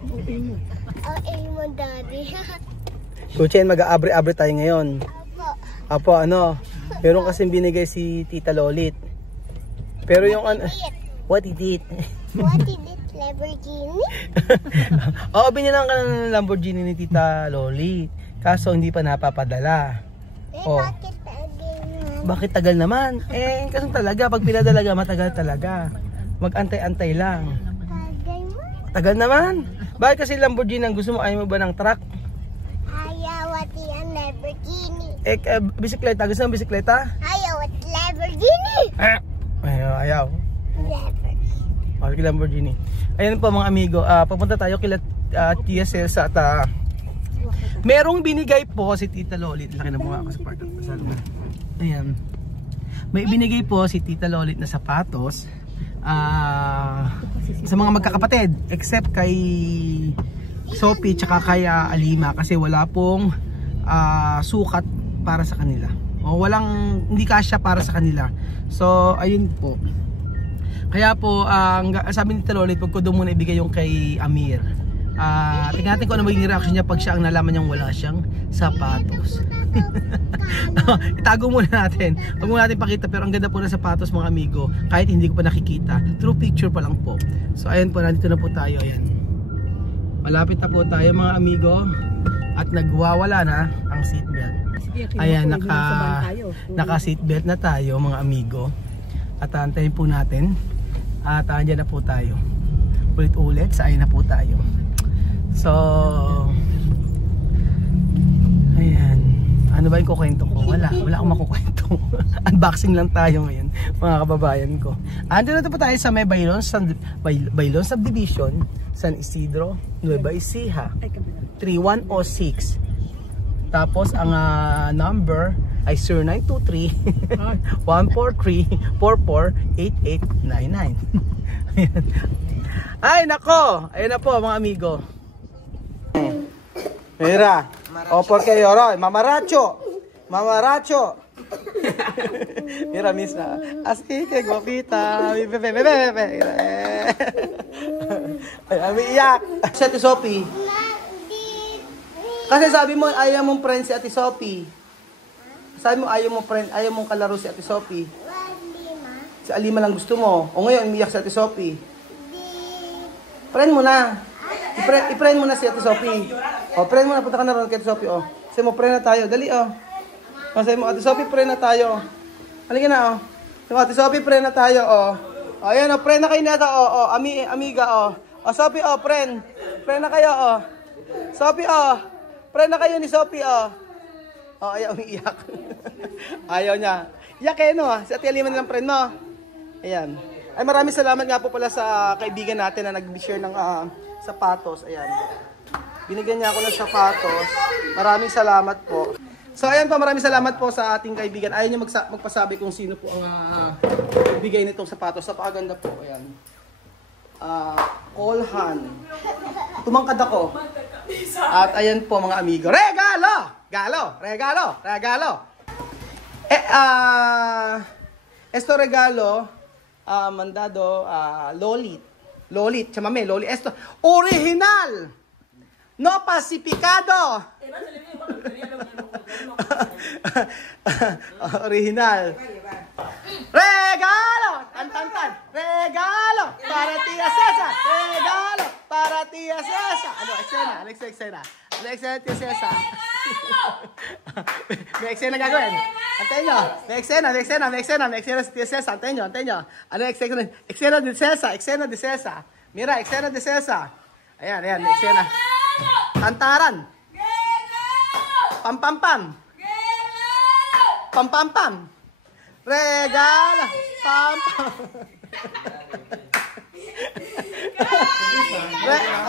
OA mo, Daddy. Kuchen, mag-aabre-abre tayo ngayon. Apo, ano? Meron kasing binigay si Tita Lolit. Pero yung ano... What is it? What is it? Lamborghini? Oo, binilang ka ng Lamborghini ni Tita Lolit. Kaso hindi pa napapadala. Bakit tagal naman? Bakit tagal naman? Kasi talaga, pag pinadalaga, matagal talaga. Mag-antay-antay lang. Tagal mo? Tagal naman. Bakit kasi Lamborghini ang gusto mo? Ayaw mo ba ng truck? Ayaw at yan Lamborghini. Bisikleta. Gusto mo ng bisikleta? Ayaw at Lamborghini. Ayaw. Lamborghini. Lamborghini. Ayan po mga amigo. Papunta tayo kila Tia Celsa at merong binigay po si Tita Lolit. Laki na bunga ako sa part of the salon. Ayan. May binigay po si Tita Lolit na sapatos sa mga magkakapatid except kay Sophie tsaka kay Alima kasi wala pong sukat para sa kanila. O hindi kasya para sa kanila. So ayun po. Kaya po sabi ni Tita Lolit, wag ko daw muna ibigay yung kay Amir. Tingnan natin kung ano magiging reaction niya pag siya ang nalaman niyang wala siyang sapatos. Itago muna natin. Huwag muna natin pakita, pero ang ganda po ng sapatos mga amigo. Kahit hindi ko pa nakikita, through picture pa lang po. So ayan po, nandito na po tayo. Ayan. Malapit na po tayo mga amigo. At nagwawala na ang seatbelt. Ayan, naka seatbelt na tayo mga amigo. At antayin po natin. At andyan na po tayo. Ulit-ulit, saan na po tayo. So ayan. Ano ba yung kukwento ko? Wala akong makukwento. Unboxing lang tayo ngayon mga kababayan ko. Andito na po tayo sa may Bailon Subdivision, San Isidro, Nueva Ecija 3106. Tapos ang number ay 0923-143-448899. Ay nako, ayun na po mga amigo. Mira, o porque lloró, mamaracho. Mira misa, así que guapita, mi bebé. Ay, umiiyak. Si Ate Sophie. Kasi sabi mo ayaw mong friend si Ate Sophie. Sabi mo ayaw mong kalaro si Ate Sophie. Si Alima lang gusto mo. O ngayon umiiyak si Ate Sophie. Friend mo na. I-friend mo na si Ate Sophie. O, friend mo na. Punta ka na ron kay Ate Sophie. O, sabi mo, friend na tayo. Dali, o. O, sabi mo, Ate Sophie, friend na tayo. Halika na, o. Sabi mo, Ate Sophie, friend na tayo, o. O, ayan, o. Friend na kayo na ito, o. Amiga, o. O, Sophie, o. Friend. Friend na kayo, o. Sophie, o. Friend na kayo ni Sophie, o. O, ayaw, umiiyak. Ayaw niya. Iyak kayo, no. Si Ate Alima nilang friend, no. Ayan. Ay, maraming salamat nga po pala sa kaibigan natin na nag-share ng sapatos. Ayan. Binigyan niya ako ng sapatos. Maraming salamat po. So ayan po, maraming salamat po sa ating kaibigan. Ayaw niya magpasabi kung sino po ang bigay nitong sapatos. Napakaganda po. Ayan. Colhan. Tumangkad ako. At ayan po mga amigo. Regalo! Regalo! Esto regalo mandado Lolit, chamame, Lolit. Esto, original, no pacificado. Original. Regalo, tan. Regalo para Tia Cesar. Regalo para Tia Cesar. Ano, eksena, eksena. Ano eksena Tia Cesar? May eksena gagawin. Antayin nyo. May eksena si Tia Cesar. Antayin nyo. Ano eksena? Eksena de Cesar. Mira, eksena de Cesar. Ayan, may eksena. Tantaran. Pam. Regalo. Pam.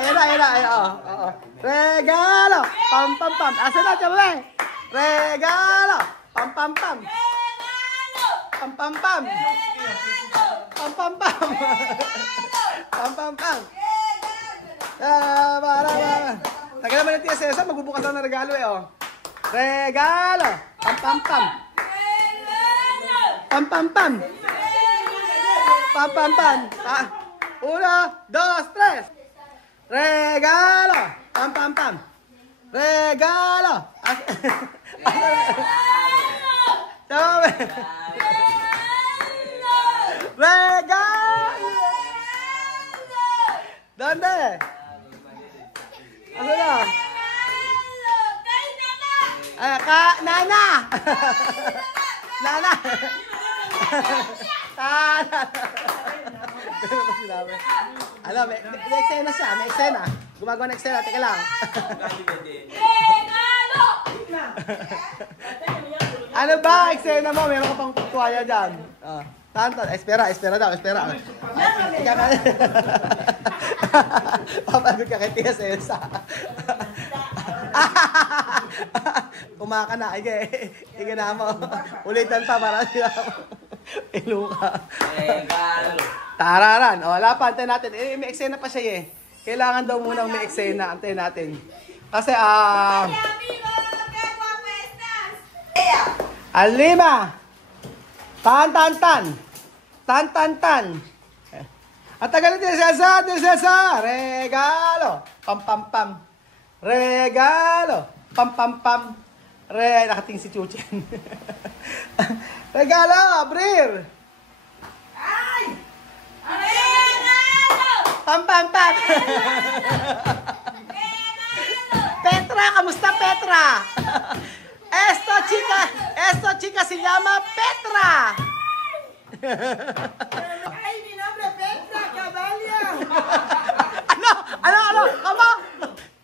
Ayan. Regalo. Pam. Asa na, chabe? Regalo. Pam. Pam. Tagal naman ng Tia Cesar, magbubukas lang ng regalo eh, oh. Regalo. Pam. Pam. 1, 2, 3. Regalo! Pam, pam, pam. Regalo! Tama. Regalo! Donde? Ano na? Nana! Nana! Ano, may eksena siya, may eksena. Gumagawa ng eksena, teka lang. Ano ba, eksena mo? Meron ka pang tuwaya dyan. Tantan, espera daw, espera. Papagod ka kay Tia Elsa. Kumaka na, ige na mo. Ulitan pa para sila. Iluka. Tararan. O, wala pa, antayin natin. May eksena pa siya eh. Kailangan daw munang may eksena, antayin natin. Kasi, Alima! Tan. Ang tagal ni Cesar. Regalo. Pam. Regalo. Pam. Nakating si Chuchen. Regalo, abrir. Ay! Regalo! Pam. Petra, kamusta Petra? Esto chica se llama Petra. Ay, mi nombre es Petra Cabalia. Ano? Kama?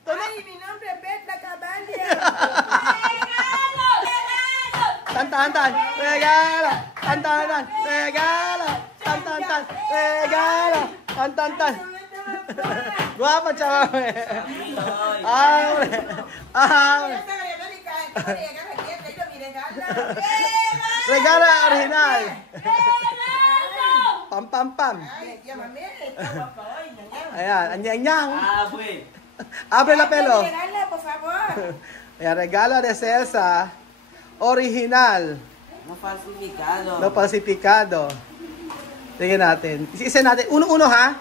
Ay, mi nombre es Petra Cabalia. Tan. Regalo. Tan. Regalo. Regalo. Tan. Guapa, chaval. Regalo original. Pam. Ayan, anyang. Abre la pelo. Regalo, por favor. Ayan, regalo de Celsa. Original. No falsificado. Tingnan natin. Isa natin. Uno ha?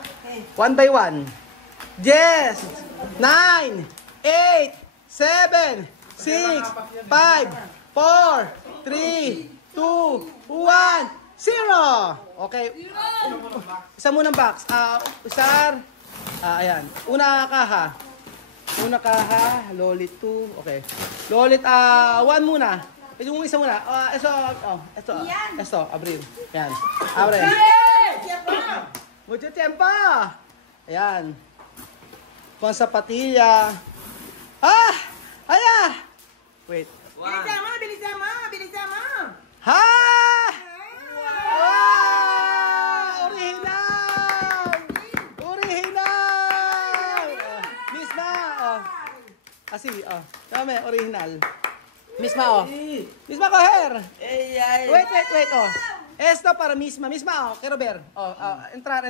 One by one. 10, 9, 8, 7, 6, 5, 4, 3, 2, 1, 0. Okay. Isa munang box. Usar. Ayan. Una kaha. Lolit 2. Okay. Lolit 1 muna. Yung isa muna. Ito. Abril. Ayan. Abre. Mucho tiempo. Ayan. Con zapatilla. Ayan. Wait. Bilis mo. Ha! Wow! Original! Misma, Kasi, Dame, original. Misma, Misma, coger. Wait, Esto para misma, quiero ver. Entrar.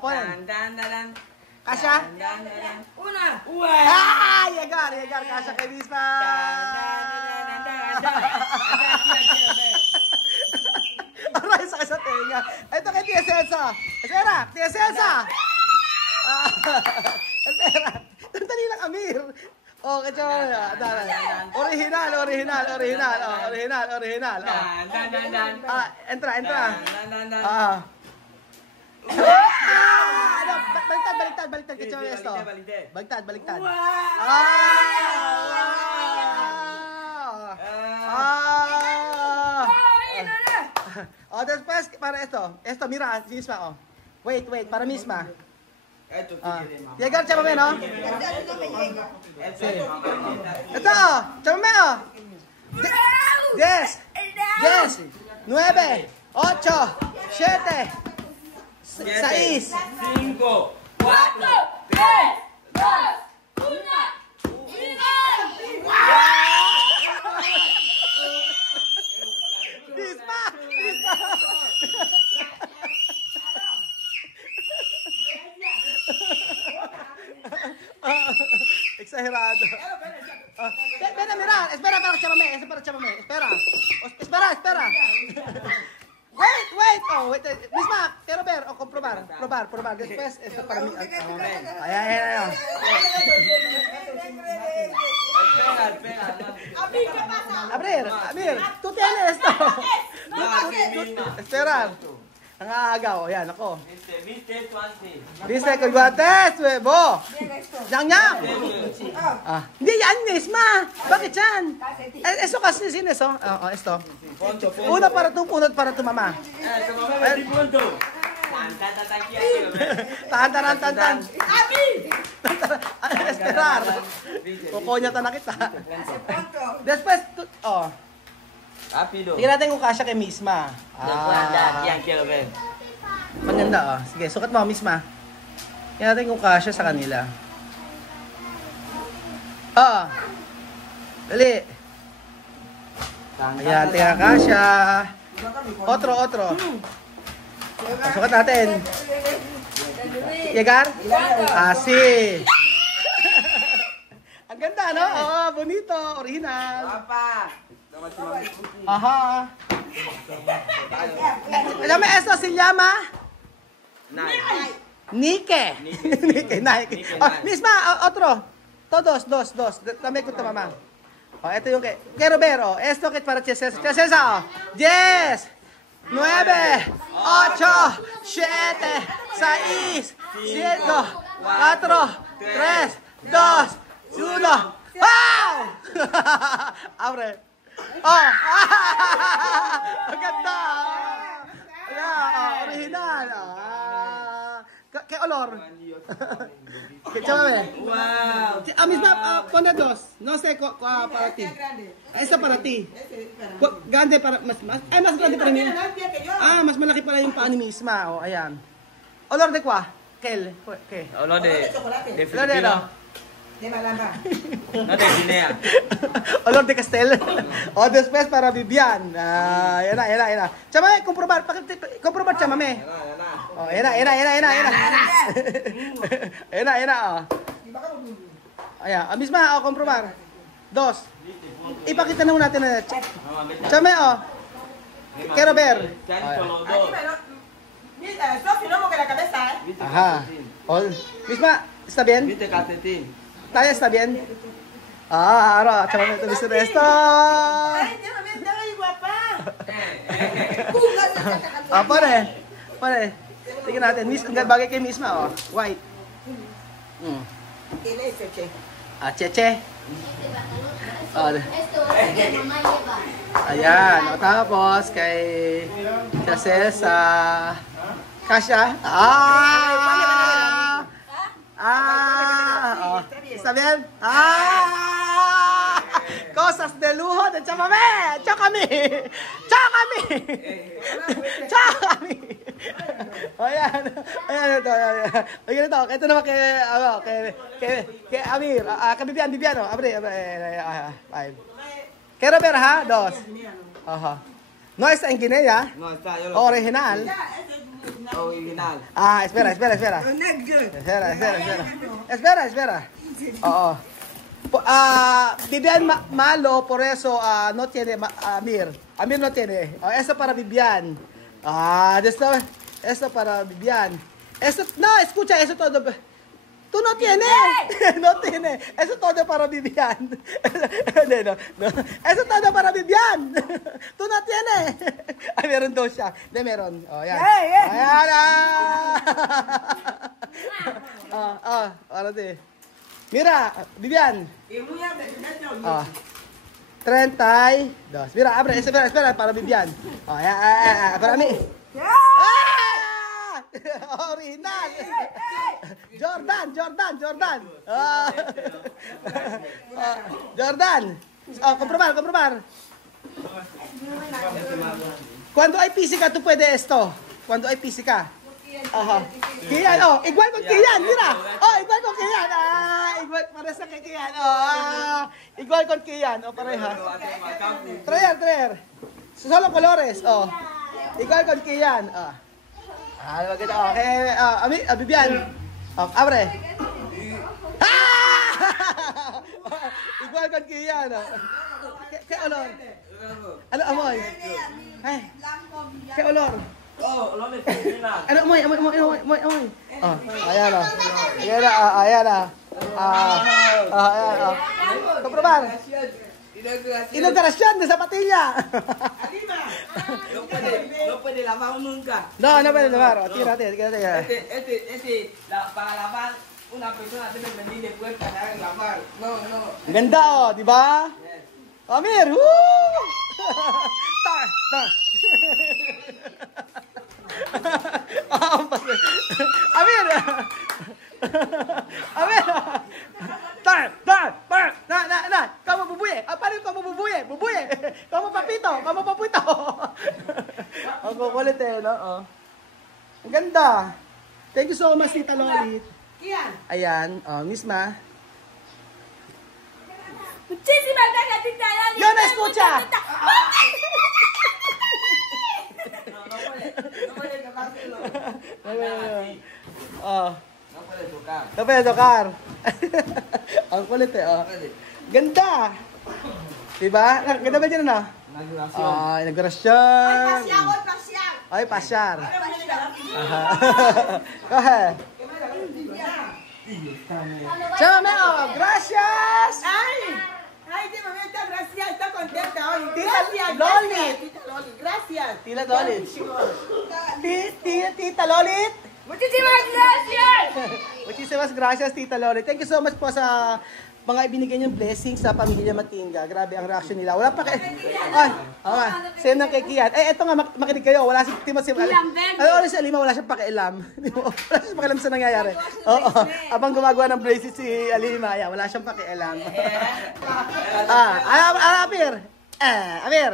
Ponen. Kasha? Una. Llegar, Kasha kay misma. Aray, sakit sa tenga. Ito kay Tia Celsa. Espera, Tia Celsa. Espera. Tantali lang, Amir. Okay, chawala. Original. Entra. Baliktad kay chawala esto. Baliktad. Después, para esto, mira, misma, Wait, para misma. Llegar, chámame, ¿no? Sí. Ito, chámame, 10, 9, 8, 7, 6, 5, 4, 3, 2, 1. Misma. Exagerado. Ven a mirar. Espera para chámame. Espera. Espera. Wait. wait. Oh, wait. Misma, pero Ber, o comprobar. Probar. Después, esto para mí. Ayan. Abrir, tú tienes esto. Esperar. Ang aagaw, ayan, ako. Viste, kung guantes, bo. Yang. Hindi yan, Misma. Bakit yan? Eso kasi sin eso. Esto. Una para tu mama. Tan. Esperar. Kukunya ta na kita. Después, Rápido. tingnan natin kung kasya kay Misma. Yang quiero ver. Maganda, Sige, sukat mo, Misma. Tingnan natin kung kasya sa kanila. Dali. Ayan, tingnan kasya. Otro. Sukat natin. Llegar? Asi. Ang ganda, no? Bonito, original. Apa? Aha. Alam mo, esto se llama Nike. Nike. Misma, otro. Dos. Dame ko ito, mama. Ito yung kay Robero. Esto que para Cesar. 10, 9, 8, 7, 6, 5, 4, 3, 2, 1. Wow! Abre. Ang ganda! Original. ¿Qué olor? ¿Qué chévere? Wow. Misma, pone dos. No sé para ti. Esta para ti. Grande para, más grande para mí. Mas malaki pala yung paa ni Misma. Ayan. Olor de quoi? ¿Qué? Olor de Olor de Filipino. De Malamba. No de Guinea. Olor de Castel. Después para Vivian. Yan na. Chama, comprobar. Comprobar, chama, me. Yan na. Ayan. Misma, comprobar. 2. Ipakita na natin na. Chama, Quiero ver. Sofi, no moque la cabeza, ¿eh? Ajá. Misma, ¿está bien? Viste calcetín. ¿Talla está bien? Ahora, chama, ito gusto na esto. Ay, ya me guapa. Pare. Tingnan natin. Ang bagay kay Misma, White. ¿Quién es ese, che? Cheche. Ayan. Tapos, kay Cesar. Kasha. ¿Está bien? Cosas de lujo de Chamamé. Chócame. Ayan ito. Ito naman kay Amir. Kay Bibiano. Abre. Quiero ver, ha? 2. Ajá. No está en Guinea. No, está, yo lo Original. original. Espera. Espera. Oo. Vivian malo, por eso no tiene Amir. Amir no tiene. Eso para Vivian. Esto para Vivian. Escucha, eso todo. Tú no tienes. No tiene. Eso todo para Vivian. No. Eso todo para Vivian. Tú no tienes. Meron daw siya. Meron. Yan. Ayan. Ahora sí. Mira, Vivian. 32. Mira, abre. Espera, para Vivian. Para mí. Original. Jordan. Jordan. Comprobar. Cuando hay física, tú puedes esto. Cuando hay física. Ajá. Kian, igual con Kian, mira. Igual con Kian. Igual, parece kay Kian. Igual con Kian, pareja. Traer. Solo colores, Igual con Kian, maganda. Okay, Vivian. Abre. Igual con Kian. ¿Qué olor? Ano amoy? ¿Qué olor? Oh, Lolit, yun lang. Ano, amoy. Oh, ayan o. Ayan na, ayan na. Ayan o. Komprobar. Inaugurasyon sa Patilla. No puede lavar nunca. No puede lavar. Tira. Para lavar, una persona tiene que venir después para lavar. No. Ganda o, di ba? Amir, woo! Tar. Amir! Tar! Kamu bubuye! Paano kamu bubuye? Kamu papito! Ang kukulit eh, no? Oh. Ang ganda! Thank you so much, Tita Lolit. Ayan, misma. Muchísimas gracias, Tita Loli. ¡Yo no escucha! No puede tocárselo. Oh. No puede tocar. No puede tocar. Ang kulit eh, oh. Puede. Ganda! Diba? Ganda ba dyan, ano? Inauguración. Inaugurasyon. Ay, pasyar. Kahe. Chama Meo, gracias! Ay, de momento, gracias, está contenta hoy. Tita Gracias, Loli. gracias, Tita Loli, gracias. Tita Lolit. Tita Lolit. Muchísimas gracias. Muchísimas gracias, Tita Lolit. Thank you so much po sa mga ibinigay niyong blessings sa pamilya Matinga. Grabe ang reaction nila. Wala pa kay... Ay, same ng kay Kian. Eto nga, makinig kayo. Wala si Timo si... Ano si Alima, wala siyang pakialam. Wala siyang pakialam sa nangyayari. Oo. Abang gumagawa ng braces si Alima, wala siyang pakialam. Amir. Amir.